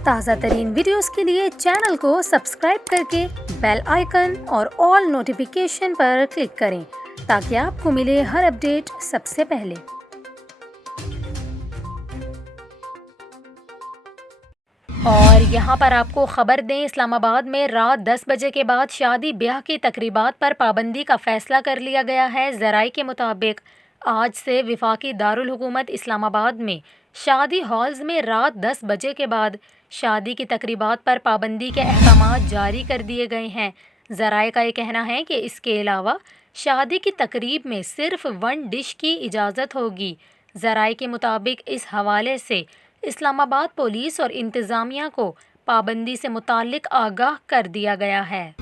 ताज़ा तरीन वीडियोस के लिए चैनल को सब्सक्राइब करके बेल आइकन और ऑल नोटिफिकेशन पर क्लिक करें ताकि आपको मिले हर अपडेट सबसे पहले। और यहाँ पर आपको ख़बर दें, इस्लामाबाद में रात 10 बजे के बाद शादी ब्याह की तकरीबात पर पाबंदी का फ़ैसला कर लिया गया है। ज़राए के मुताबिक आज से वफाकी दारुल हुकूमत इस्लामाबाद में शादी हॉल्स में रात 10 बजे के बाद शादी की तकरीबात पर पाबंदी के अहकाम जारी कर दिए गए हैं। ज़राए का ये कहना है कि इसके अलावा शादी की तकरीब में सिर्फ वन डिश की इजाज़त होगी। ज़राए के मुताबिक इस हवाले से इस्लामाबाद पुलिस और इंतज़ामिया को पाबंदी से मुताल्लिक़ आगाह कर दिया गया है।